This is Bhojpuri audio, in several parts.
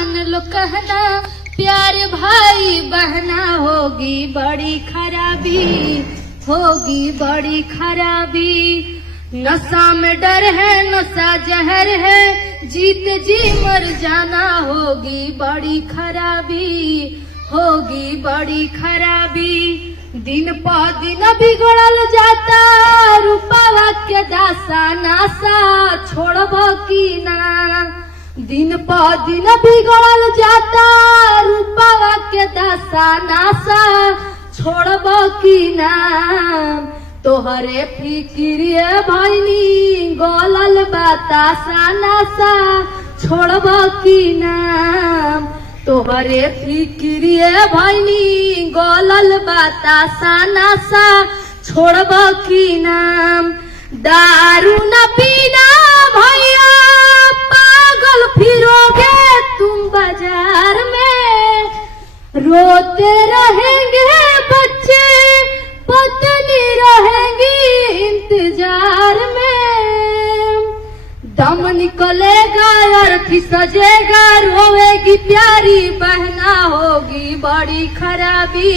मान लो कहना, प्यारे भाई बहना होगी बड़ी खराबी, होगी बड़ी खराबी। नशा में डर है, नशा जहर है, जीत जी मर जाना होगी बड़ी खराबी, होगी बड़ी खराबी। दिन प दिन बिगड़ल जाता रूपवा के दासा, नासा छोड़ब की ना। दिन प दिन बिगड़ल जाता रूपवा के दासा, नासा छोड़ब की ना। तोहरे फिक्रिए भइनी गलल बतासा, नासा छोड़ब की ना। तोहरे फिक्रिए भइनी गलल बतासा, नासा छोड़ब की ना। दारू न पीना भैया पागल फिरोगे तुम बाजार में, रोते रहेंगे बच्चे पत्नी रहेंगी इंतजार में। दम निकलेगा अर्थी सजेगा, रोएगी प्यारी बहना होगी बड़ी खराबी,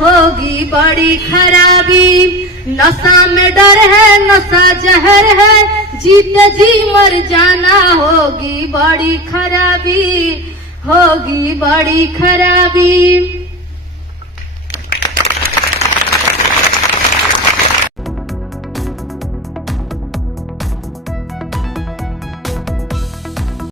होगी बड़ी खराबी। नशा में डर है, नशा जहर है, जीते जी मर जाना होगी बड़ी खराबी, होगी बड़ी खराबी।